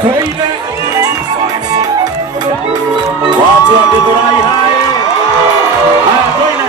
Koine. Watu wa Githurai hai. Haya Koine.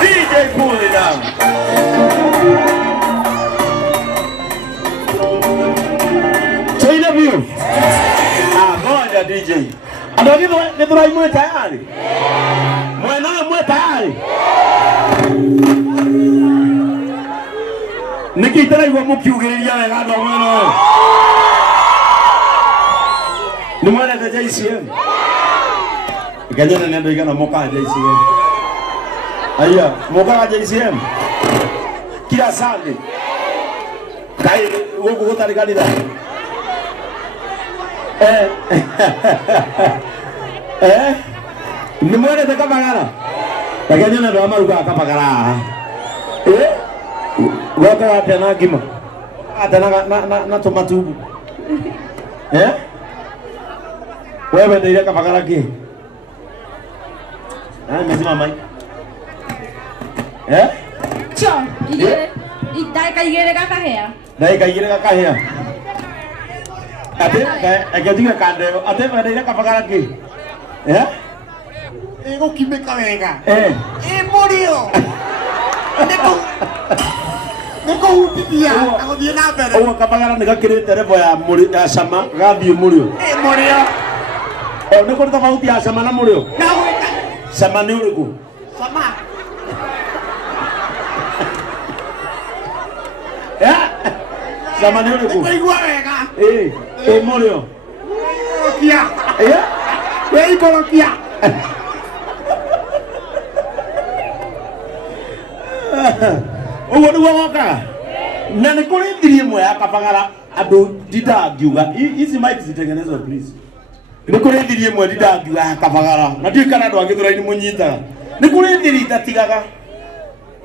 DJ, pull it down. Chain of you. Moja DJ. Ando Githurai mwe tayari? Mwe tayari? Nikitara igwa mukiugiriria wega ando mweno. Ni mwana ta JCM. Ganyana nendo igana moka JCM. Aya, moka JCM. Kila Sunday. Kai wogo gotari kanitha. Ni mwana ta kapagara. Ganyana ndo amaruga kapagara. Waka atena ngima. Atena na tomatubu. Wewe ndio kapagara ki. Mezima mai. Cho, dai kaigere kakahea. Dai kaigere kakahea. Ate, akadiga kandero. Ate ndio kapagara ki. Ego kimeka wega. Morio. Neko hutia, ako dia na bere. O kapagara nikakire terebo ya sama gabi Morio. Morio. Neko tofauti ya sama na Morio. Sama ni uriku. Sama. Sama ni uriku. Neko wega. Morio. Kia. Wei kolokia. Ugo niguo gokaga. Na nĩ kũrĩ thiri ĩmwe ya Kabagara andũ nditangiuga. Hizi mic zitengenezwe please. Nĩ kũrĩ thiri ĩmwe nditangiuga ya Kabagara. Na ndiũĩ kana andũ a Gĩthũrai mũnyitaga. Nĩ kũrĩ thiri itatigaga.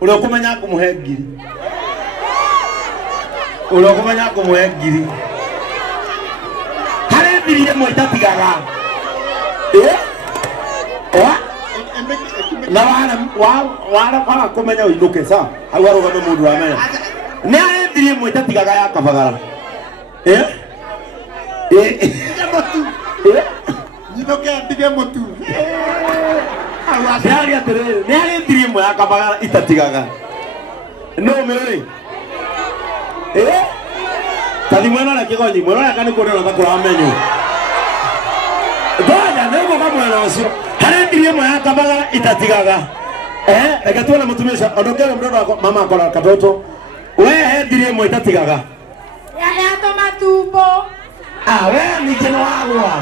Ũrĩa ũkũmenya kũmũhe ngiri. Ũrĩa ũkũmenya kũmũhe ngiri. Harĩ thiri ĩmwe itatigaga. Na wala kumenya uinuke sawa au arugame mundu amenya ni arethiri imwe itatigaga ya Kabagara Nyinuke ndige mutu ni arethiri imwe ya Kabagara itatigaga no mirori tadi mwana na kigonyi mwana kana ko na ko amenyo goja nego kama anaosio harendiri imwe ya Kabagara itatigaga reka tuone mutumisha ondokere mdodo wako mama akora katoto wewe hendiri imwe itatigaga ya tomatumbo wewe ni kino wagwa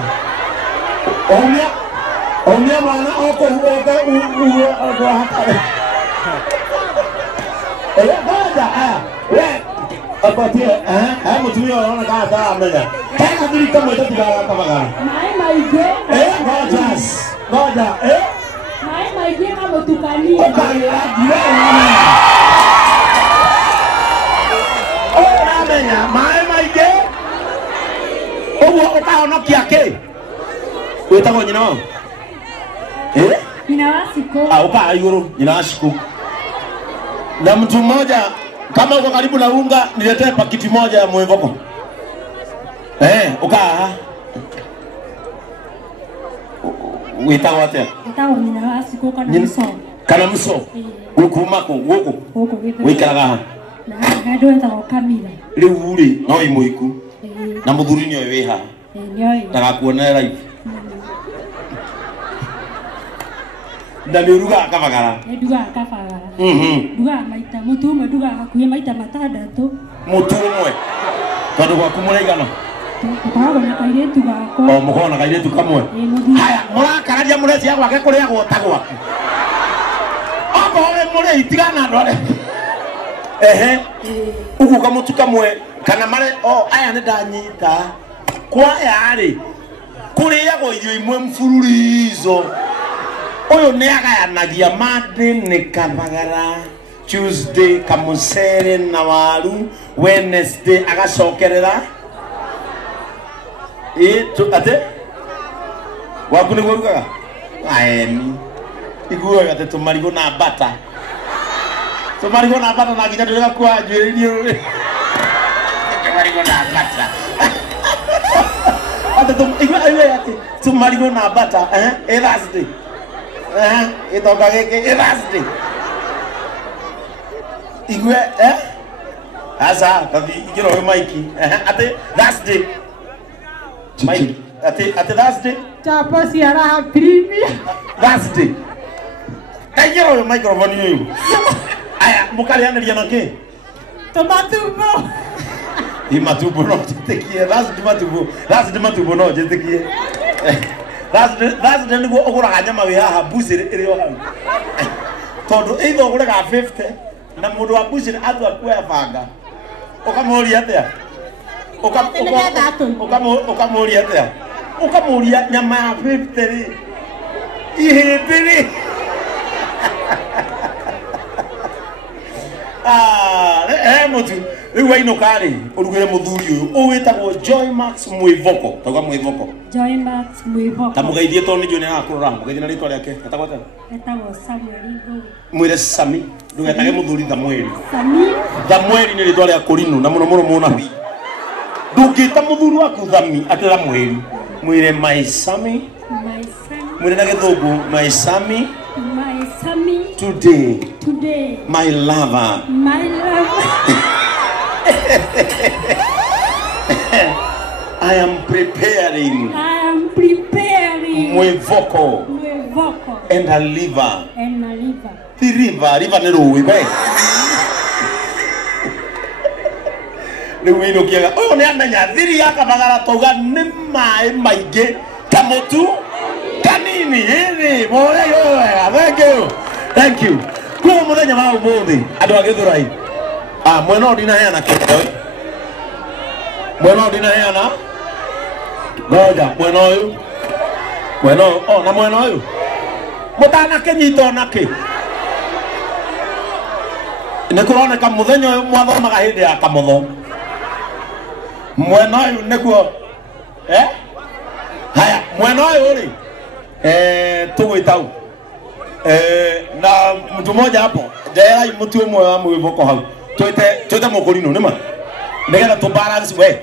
omia mwana oko huoga ugwa hata goja wewe apatie mutumia anaona kama taa amenya kama ndiri kama itatigaga Kabagara mai maige goja mai maige kama tukania amenya mai maige ugo ukahonokia ke wetagwo nyina wao nyina wasiko ukaa iguru nyina wasiko na mtu mmoja kama uko karibu na unga niletee pakiti moja ya mwevoko ukaa wetagwo atia wetagwo nyina wasiko kana mso gukumako guku wikaraga ha na ndo wetagwo Kamila riu ri no imuiku na muthuri ni oyi ha ndagakuonera live na ni uruga Kabagara nduga Kabagara nduga maita mutu umwe nduga hakuye maita matandatu mutu umwe tondu gwaku muraigana Mukoragwo na kairetu gakwa mukoragwo na kairetu kamwe haya murakararia murecia gwake kuria gwota gwaku okowe muri itigana ndore uguka mutu kamwe kana mare aya ni ndanyita kwa yari kuriagwo irio imwe mfululizo uyu ni agayanagia Monday ni Kabagara Tuesday kamusere na waru Wednesday agacokerera ate waku ni gurugaga aeni iguaga te tumarigo na bata na ginya ndega kwa njwiririo tumarigo na bata ate tumarigo na bata Thursday itoka geke Thursday igwe asa tathi igiro we maiki ate Thursday Mike ate Thursday chapa si ara primi Thursday igiro we microphone yoyo aya mukarianaria nake tomatumbo imatubo no tekie Thursday matubo no tekie Thursday niguo uguraga nyama wi haha buciri iri o hau tondu either uguraga 50 na mundu wa buciri atu akuya banga ukamuria atia ukamuria atia ukamuria nyama ya 50 ri ihindiri mutu riu wainuka ri urugire muthuri uyu uwitagwo Joy Max Mwivoko tauga Mwivoko Joy Max Mwivoko tamugeithie to ni jone akurora mugeithie na ritwa riake etagwo ta etagwo Samuel Ngo mwire Sami ndugetage muthuri Thamweri Thamweri ni ritwa ria kurinu na muno munabi ndungita muthuri waku Thami ati Thamweri mwire my Sami mwire na githungu my Sami today my lover I am preparing Mwivoko and a liver the river ni ruwi be ni wino kiaga uyu ni amenya thiri ya Kabagara toga ni mai maingi kamutu kanini iri moya yo thank you Kwa muthenya wa umuthi andu agithurai mwena ndina heana kito mwena ndina heana ngoja mwena uyu na mwena uyu mutana kenyito naki ni kuroneka muthenya uyu mwathomaga hindi ya kamutho mwena uyu niguo haya mwena uyu ri tugwitau na mtu mmoja hapo ndera mtu umwe wa mwivoko hau twite mukurino nima nigetha tu balance we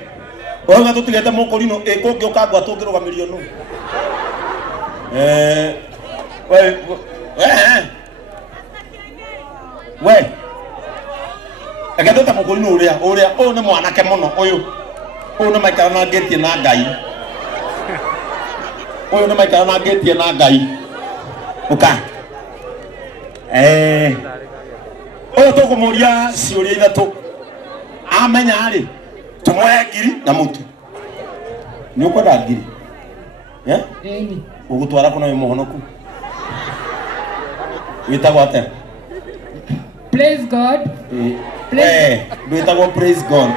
oga tutigete mukurino kungi ukagwa tungirugamirio no we agatota mukurino uria o ni mwanake muno uyu ni maikara na getie na ngai uyu ni maikara na getie na ngai uka oyo tugumuria ciuria ithatu amenya ri tumwe ngiri na mutu ni ukwenda ngiri ugutwara kuna muhonoku witagwo atia praise God witagwo praise God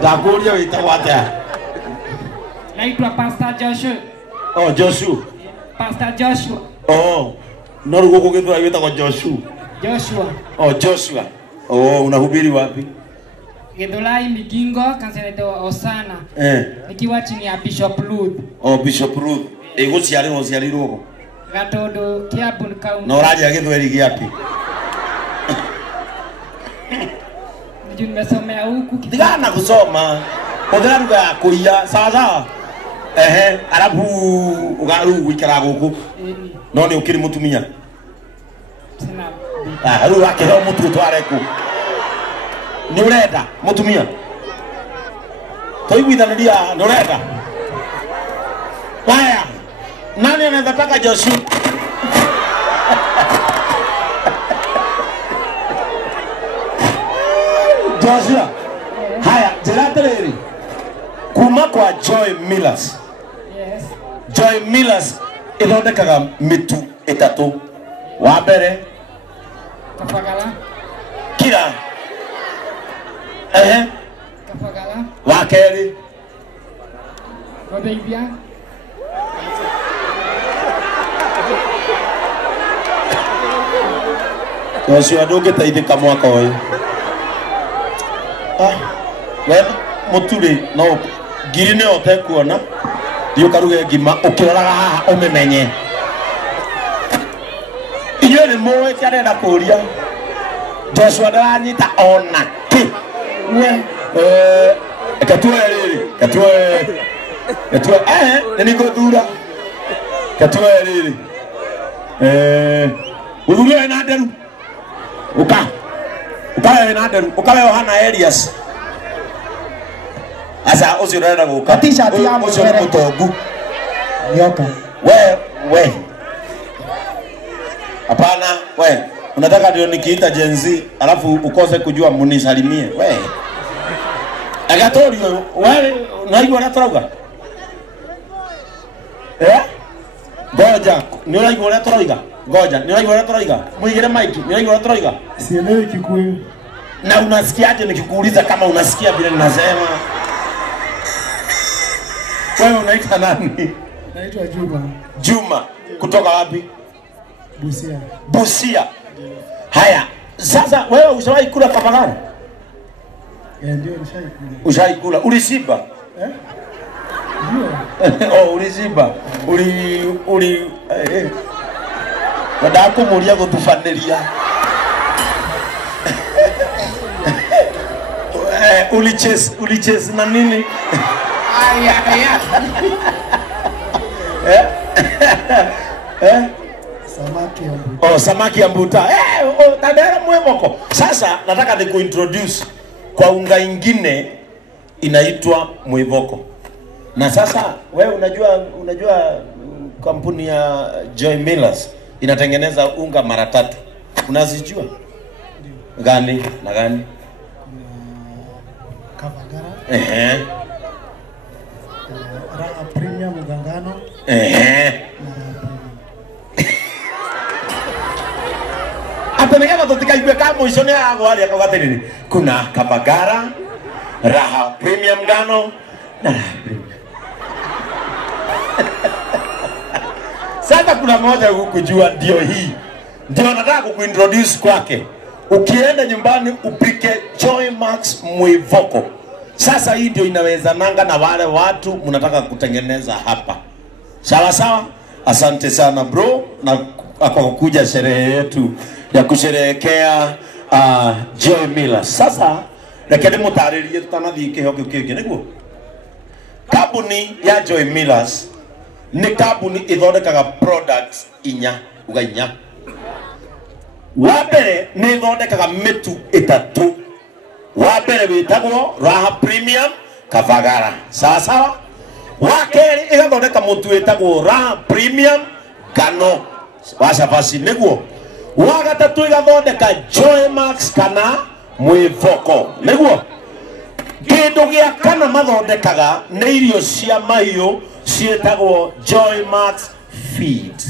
ndakuria witagwo atia naitwa Pastor Joshua Joshua Pastor Joshua no rugo kugithura witagwo Joshua Joshua unahubiri wapi Githurai Migingo kanisa ya Osana nikiwa chini ya Bishop Ruth Bishop Ruth guciarirwo go Gatundu Kiambu County no raja githweri giapi nimesomea huku Tigana kusoma uthira lugha ya kuia sawa alafu ugaru gwikara guku no ni ukiri mutumia ru akero mutu tware ku ni urenda mutumia toiguithaniria ni urenda haya nani anataka Joshua haya jeratereri kuma kwa Joy Millers Joy Millers ithondekaga mitu itatu wa mbere Kafagala kira Kafagala wa keri Godeibia Joshua ndungiteithika mwaka uyu we muturi no ngiri ni otekuona dio karuge ngima ukiroraga haha umemenye iyo ni moe karenda kuria Joshua ndaranyita ona ki we katue ni gothura katue riri uthuri na nderu ukawe na nderu ukawe Yohana Elias asa ucio renda guka t-shirt ya ucio mutongu Nyoka. we hapana we unataka ndio nikiita Gen Z alafu ukose kujua munisalimie we agatorio we unaigua natrauga goja ni unaigua natrauga goja ni unaigua natrauga muigire mic ni unaigua natrauga Sielewi Kikuyu. na unasikiaje nikikuuliza kama unasikia vile ninasema wewe unaitwa nani Naitwa Juma kutoka wapi Busia. Haya, sasa wewe ushawahi kula kapagara? Ndio nishaikula. Ushaikula? Ulishiba? Ndio. Ulishiba. Wadako mulia gutufaniria. Ulichase na nini? Samaki ya mbuta. Samaki ya mbuta. Tadera mwemoko. Sasa nataka ni kuintroduce kwa unga ingine inaitwa mwivoko. Na sasa wewe unajua kampuni ya Joy Millers inatengeneza unga mara 3. Unazijua? Gani na gani? Kavagara. Raha Premium Mugangano. Atenegea tutikaigwe kama mwisho ni hago hali akagatini. Kuna Kabagara, Raha Premium Ngano na Raha Premium. Sasa kuna moja kujua ndio hii. Ndio nataka kukuintroduce kwake. Ukienda nyumbani upike Joy Max Mwivoko. Sasa hii ndio inawezananga na wale watu mnataka kutengeneza hapa. Sawa sawa? Asante sana bro na kwa kuja sherehe yetu ya kusherehekea Joy Millers. Sasa rekeni mutaririe tutanathie kihogo kingi niguo. Kabuni ya Joy Millers ni kabuni ithondekaga products ugainya. Wabere ni ithondekaga mitu itatu. Wabere witagwo Raha Premium Kabagara. Sawa sawa? Wakeri igathondeka mutu witagwo Raha Premium Ngano. Washa basi niguo. Wagatatu igathondeka Joy Max kana Mwivoko. Niguo. Kindu gia kana mathondekaga nĩ irio cia mahiũ cietagwo Joy Max Feed.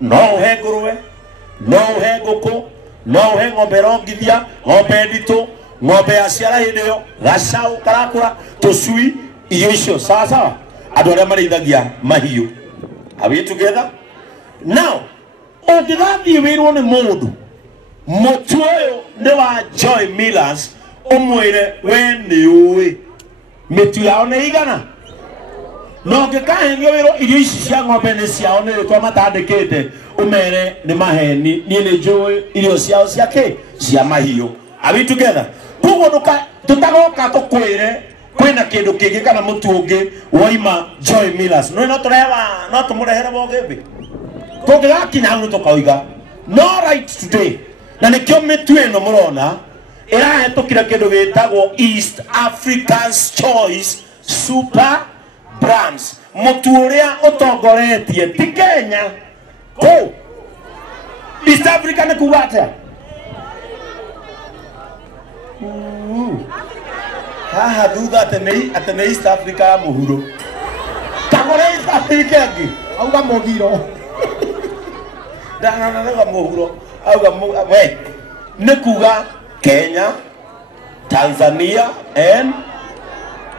No he ngũrwe, no he ngũkũ, no he ng'ombe rongithia, ng'ombe nditũ, ng'ombe ya ciara hĩndĩ ĩyo, gacaũ karakũra, tũcui, irio icio. Sawa sawa? Andũ arĩa marĩithagia mahiũ. Are we together? Now, ũngĩgathiĩ wĩrwo nĩ mũndũ mũtu ũyũ nĩ wa Joy Millers, umwire we nĩ ũĩ mitu yao nĩ igana. No ngĩkahengio wĩrwo irio ici cia ng'ombe nĩ ciao nĩ rĩtwa matandĩkĩte, umere nĩ maheni, niĩ nĩ njũĩ irio ciao cia kĩ? Cia mahiũ. Are we together? Koguo tũtagoka tũkwĩre kwĩna kĩndũ kĩngĩ kana mũtu ũngĩ woima Joy Millers. No tũmũrehere bogĩmbĩ. Tũngĩgakinya hau tũkauga no right today. Na nĩkĩo mĩtu ĩno mũrona ĩrahetũkĩra kĩndũ gĩtagwo East Africa's Choice Super Brands. Mũtu ũrĩa ũtongoretie ti Kenya. Kũ East Africa nĩ kuga atĩa? Haha thutha atĩ nĩ East Africa ya mũhuro. Kagore East Africa ĩngĩ auga mũgiro. Ndananaga mũhuro auga we nĩ kuga Kenya, Tanzania and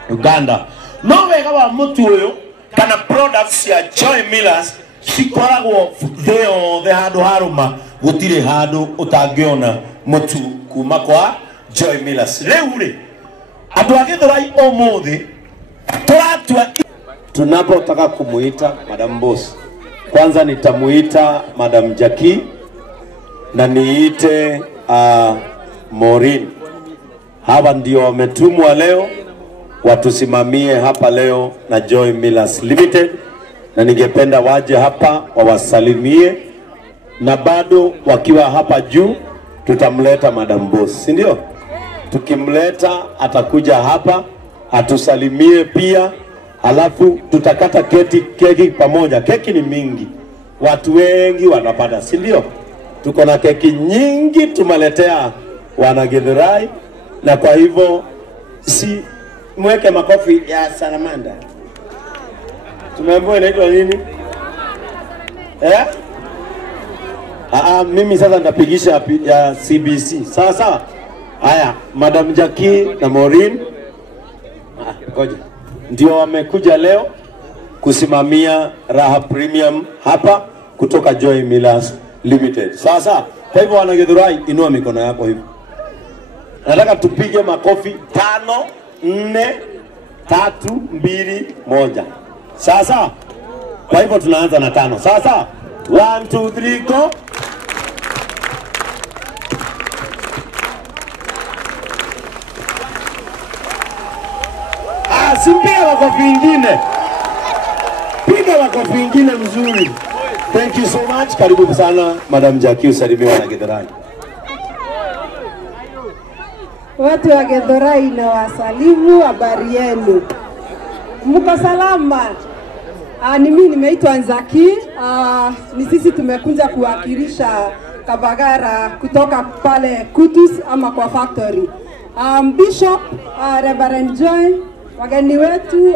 Uganda. No wega wa mutu ũyũ kana products ya Joy Millers cikoragwo thĩ handũ harũma, gũtirĩ handũ ũtangĩona mutu kuma kwa Joy Millers. Rĩu rĩ andũ a Gĩthũrai ũmũthĩ tũratua tunapotaka kumuita Madam Boss. Kwanza nitamuita Madam Jackie na niite Maureen. Hawa ndio wametumwa leo watusimamie hapa leo na Joy Millers Limited, na ningependa waje hapa wawasalimie, na bado wakiwa hapa juu tutamleta Madam Boss, si ndio? Tukimleta atakuja hapa atusalimie pia, alafu tutakata keki pamoja. Keki ni mingi, watu wengi wanapata, si ndio? Tuko na keki nyingi tumeletea wana Githurai, na kwa hivyo si mweke makofi ya Salamanda. Tumeambiwa inaitwa nini? Mimi sasa nitapigisha ya CBC. Sawa sawa? Haya, Madam Jackie na Maureen ngoja ndio wamekuja leo kusimamia Raha Premium hapa kutoka Joy Millers Limited. Sawa sawa? Kwa hivyo wana Githurai, inua mikono yako hivi. Nataka tupige makofi 5 4 3 2 1. Sawa sawa? Kwa hivyo tunaanza na 5. Sawa sawa? 1 2 3 go. Simpia makofi ingine. Piga makofi ingine mzuri. Thank you so much. Karibu sana Madam Jackie, usalimiwe na Githurai. Watu wa Githurai na wasalimu, habari yenu? Mko salama? Ni mimi nimeitwa Nzaki. Ni sisi tumekuja kuwakilisha Kabagara kutoka pale Kutus ama kwa factory. Bishop, Reverend Joy, wageni wetu,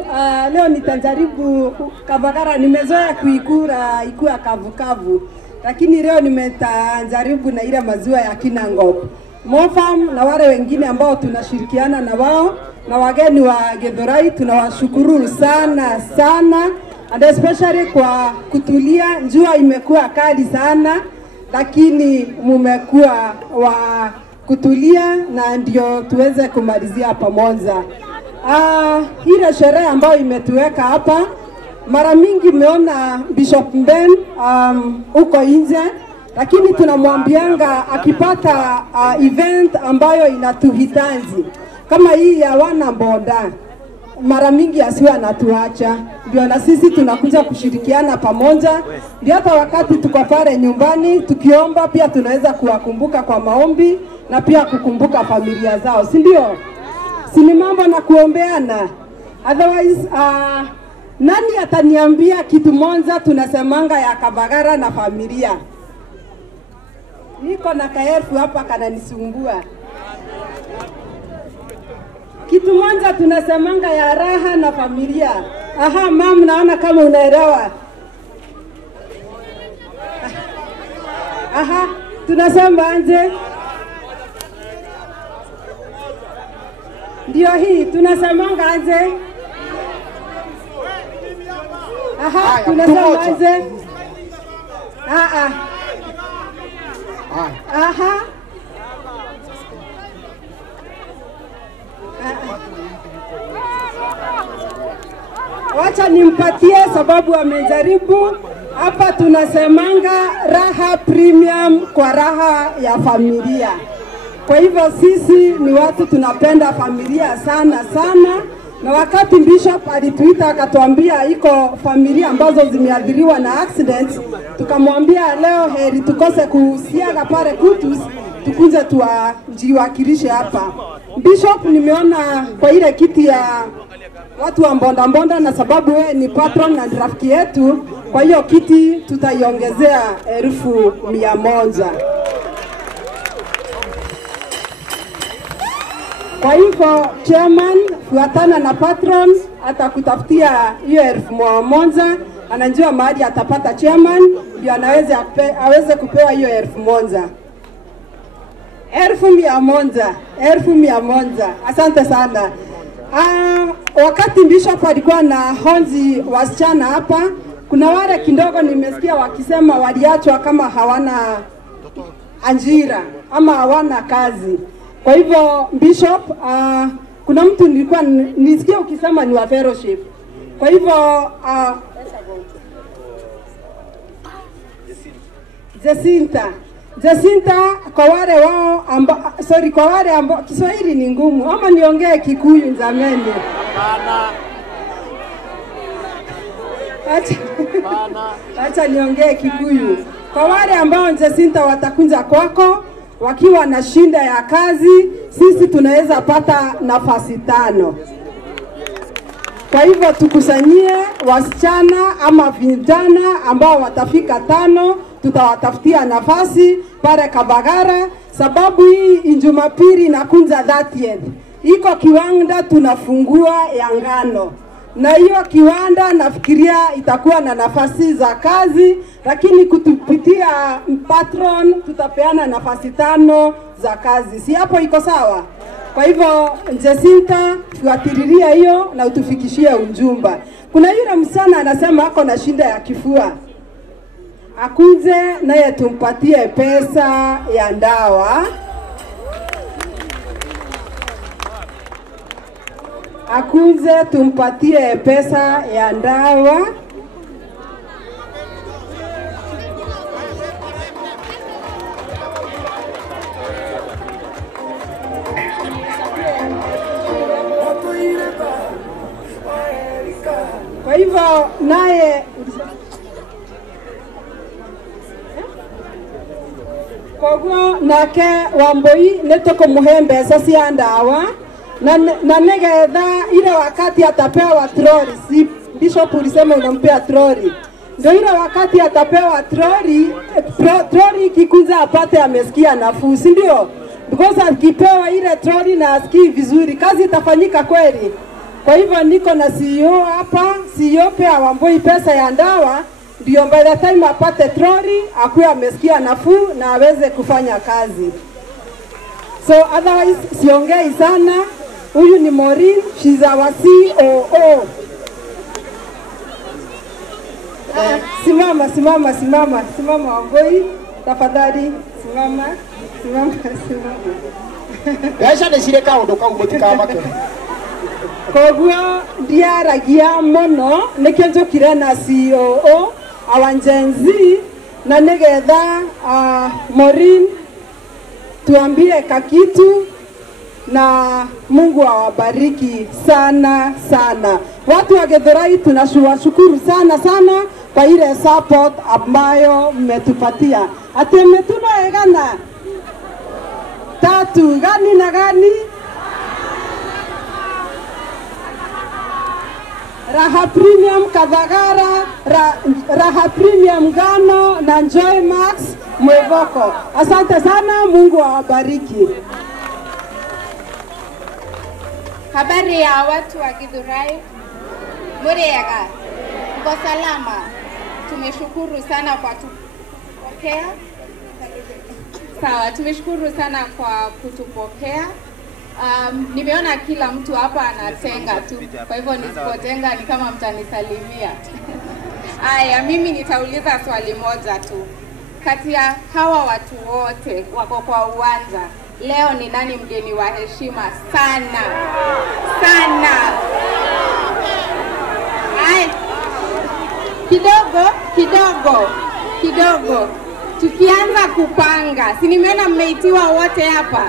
leo nitajaribu Kabagara, nimezoea kuikura ikuwa kavu kavu. lakini leo nimetajaribu na ile maziwa ya Kinangop. Mofam na wale wengine ambao tunashirikiana na wao na wageni wa Githurai tunawashukuru sana sana, and especially kwa kutulia. Jua imekuwa kali sana, lakini mumekuwa wa kutulia na ndio tuweze kumalizia pamoja. Ile sherehe ambayo imetuweka hapa, mara mingi umeona Bishop Ben uko nje, lakini tunamwambianga akipata event ambayo inatuhitaji kama hii ya wana boda, mara mingi asiwe anatuacha, ndio na sisi tunakuja kushirikiana pamoja. Ndio hata wakati tuko pale nyumbani tukiomba, pia tunaweza kuwakumbuka kwa maombi na pia kukumbuka familia zao, si ndio? Si ni mambo na kuombeana. Otherwise nani ataniambia kitu moja tunasemanga ya Kabagara na familia? Niko na kaelfu hapa kananisumbua. Kitu moja tunasemanga ya raha na familia. Aha, mama, naona kama unaelewa. Aha, tunasema anje. Ndio hii tunasemanga anje. Aha, tunasema anje. Aha. Wacha nimpatie sababu amejaribu. Hapa tunasemanga raha premium kwa raha ya familia. Kwa hivyo sisi ni watu tunapenda familia sana sana, na wakati Bishop alituita akatuambia iko familia ambazo zimeathiriwa na accident, tukamwambia leo heri tukose kusiaga pale Kutus, tukuje tuwajiwakilishe hapa. Bishop, nimeona kwa ile kiti ya watu wa mbonda mbonda, na sababu wewe ni patron na rafiki yetu, kwa hiyo kiti tutaiongezea 1,100. Kwa hivyo chairman, fuatana na patron, atakutafutia hiyo 1,100. Anajua mahali atapata chairman, ndio aweze kupewa hiyo 1,100. 1,100. Asante sana. Wakati Bishop alikuwa na honzi wasichana hapa, kuna wale kidogo nimesikia wakisema waliachwa kama hawana ajira ama hawana kazi. Kwa hivyo Bishop, kuna mtu nisikia ukisema ni wa fellowship. Kwa hivyo Jacinta, kwa wale wao kwa wale ambao Kiswahili ni ngumu, ama niongee Kikuyu zamani. Acha niongee Kikuyu. Kwa wale ambao Jacinta watakunja kwako wakiwa na shinda ya kazi, sisi tunaweza pata nafasi 5. Kwa hivyo tukusanyie wasichana ama vijana ambao watafika 5, tutawatafutia nafasi pale Kabagara, sababu hii Jumapili inakunja 30th. Iko kiwanda tunafungua ya ngano, na hiyo kiwanda nafikiria itakuwa na nafasi za kazi, lakini kutupitia patron tutapeana nafasi 5 za kazi. Si hapo iko sawa? Kwa hivyo Jacinta, tuatiriria hiyo na utufikishie ujumbe. Kuna yule msichana anasema ako na shinda ya kifua, akuje naye tumpatie pesa ya ndawa. Akuje tumpatie pesa ya ndawa. Kwa hivyo naye koguo nake Wambui netoko muhembe sasa ya ndawa na negetha ile wakati atapewa troli. Si Bishop ulisema unampea troli, ndio ile wakati atapewa troli ikikuja apate amesikia nafuu, si ndio? Because akipewa ile troli na asikii vizuri, kazi itafanyika kweli. Kwa hivyo niko na CEO hapa, CEO pia Wambui pesa ya ndawa, ndio by the time apate troli akuwe amesikia nafuu na aweze kufanya kazi. So otherwise siongei sana. Huyu ni Maureen, she's our COO. Simama Wangoi, tafadhali simama. Gaisha nishire kaundu kau mutikama ke. Koguo ndiaragia muno nikio njokire na COO awanjenzi na nigetha Maureen tuambie kakitu na Mungu awabariki sana sana. Watu wa Githurai tunashukuru sana sana kwa ile support ambayo mmetupatia. Ate mmetunaegana tatu gani na gani? Raha Premium Kavagara, Raha Premium Gano na Joy Max Mwevoko. Asante sana, Mungu awabariki. Habari ya watu wa Githurai, muriega, mko salama. Tumeshukuru sana kwa kutupokea. Sawa, tumeshukuru sana kwa kutupokea. Nimeona kila mtu hapa anatenga tu, kwa hivyo nisipotenga ni kama mtanisalimia. Aya, mimi nitauliza swali moja tu. Kati ya hawa watu wote wako kwa uwanja, leo ni nani mgeni wa heshima sana? Sana. Ai. Kidogo. Tukianza kupanga, si nimeona mmeitiwa wote hapa.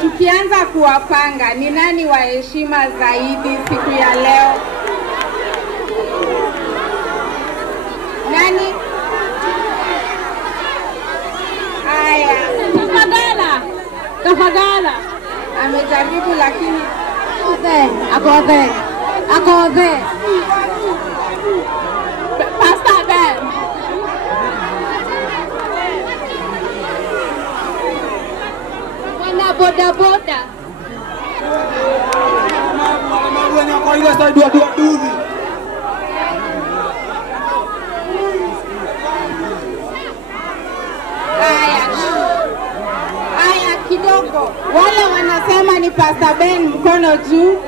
Tukianza kuwapanga, ni nani wa heshima zaidi siku ya leo? Nani? Aya, Kafagala. Amejaribu lakini akode. Pastor Ben. Wana boda. Aya kidogo. Wale wanasema ni Pastor Ben, mkono juu.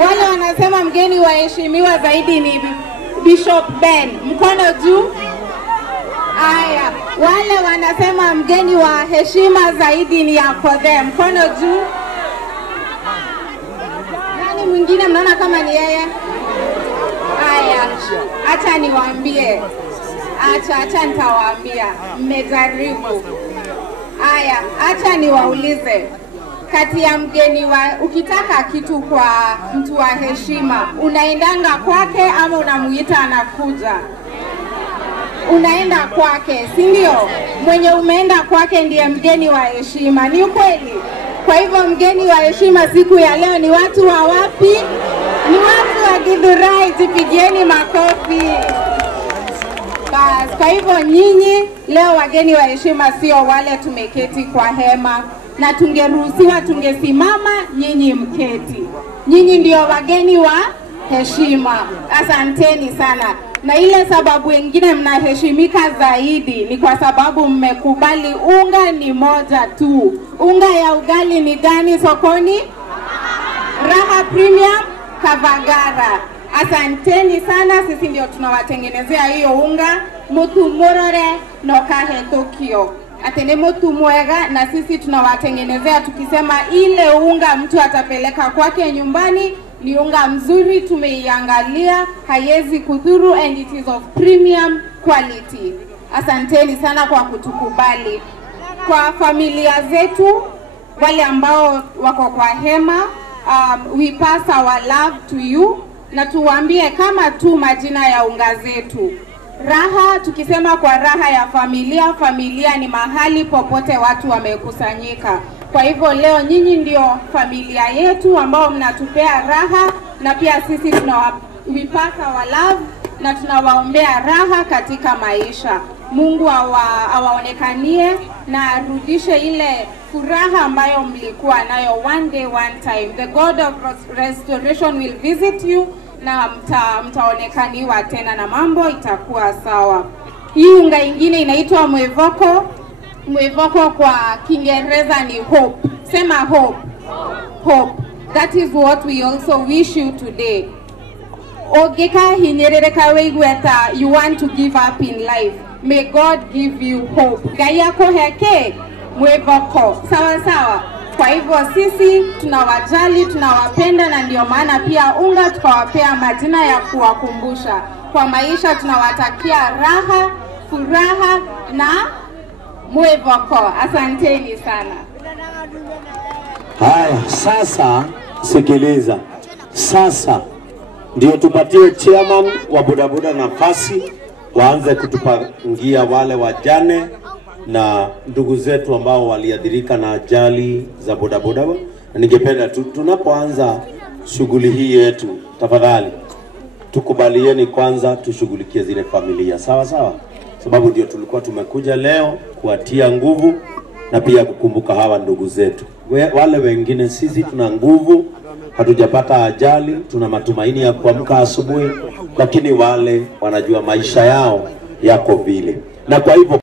Wale wanasema mgeni wa heshimiwa zaidi ni Bishop Ben, mkono juu. Aya, wale wanasema mgeni wa heshima zaidi ni Akodhe, mkono juu. Nani mwingine mnaona kama ni yeye? Aya, acha niwaambie. Acha nitawaambia. Mmejaribu. Aya, acha niwaulize. Kati ya mgeni wa, ukitaka kitu kwa mtu wa heshima, unaendanga kwake ama unamuita anakuja? Unaenda kwake, si ndio? Mwenye umeenda kwake ndiye mgeni wa heshima, ni ukweli? Kwa hivyo mgeni wa heshima siku ya leo ni watu wa wapi? Ni watu wa Githurai, jipigieni makofi. Bas, kwa hivyo nyinyi leo wageni wa heshima sio wale tumeketi kwa hema na tungeruhusiwa tungesimama, nyinyi mketi. Nyinyi ndio wageni wa heshima. Asanteni sana. Na ile sababu wengine mnaheshimika zaidi ni kwa sababu mmekubali unga ni moja tu. Unga ya ugali ni gani sokoni? Raha Premium Kavagara. Asanteni sana, sisi ndio tunawatengenezea hiyo unga. Mutu morore no kahe Tokyo. Atene mutu mwega na sisi tunawatengenezea tukisema ile unga mtu atapeleka kwake nyumbani ni unga mzuri, tumeiangalia, haiwezi kudhuru and it is of premium quality. Asanteni sana kwa kutukubali. Kwa familia zetu, wale ambao wako kwa hema, we pass our love to you na tuwaambie kama tu majina ya unga zetu. Raha, tukisema kwa raha ya familia, familia ni mahali popote watu wamekusanyika. Kwa hivyo leo nyinyi ndio familia yetu ambao mnatupea raha na pia sisi tunawapasa wa love na tunawaombea raha katika maisha. Mungu awaonekanie na arudishe ile furaha ambayo mlikuwa nayo one day one time. The God of restoration will visit you na mtaonekaniwa tena na mambo itakuwa sawa. Hii unga ingine inaitwa mwevoko. Mwevoko kwa Kiingereza ni hope. Sema hope. Hope. That is what we also wish you today. Ogeka hinyerereka weigweta, you want to give up in life. May God give you hope. Gaya koheke mwevoko. Sawa sawa. Kwa hivyo sisi tunawajali, tunawapenda, na ndio maana pia unga tukawapea majina ya kuwakumbusha. Kwa maisha tunawatakia raha, furaha na mwevoko. Asanteni sana. Haya, sasa sikiliza. Sasa ndio tupatie chairman wa bodaboda nafasi waanze kutupangia wale wajane na ndugu zetu ambao waliadhirika na ajali za bodaboda. Ningependa tunapoanza shughuli hii yetu, tafadhali tukubalieni kwanza tushughulikie zile familia, sawa sawa, sababu ndio tulikuwa tumekuja leo kuatia nguvu na pia kukumbuka hawa ndugu zetu. Wale wengine sisi tuna nguvu, hatujapata ajali, tuna matumaini ya kuamka asubuhi, lakini wale wanajua maisha yao yako vile, na kwa hivyo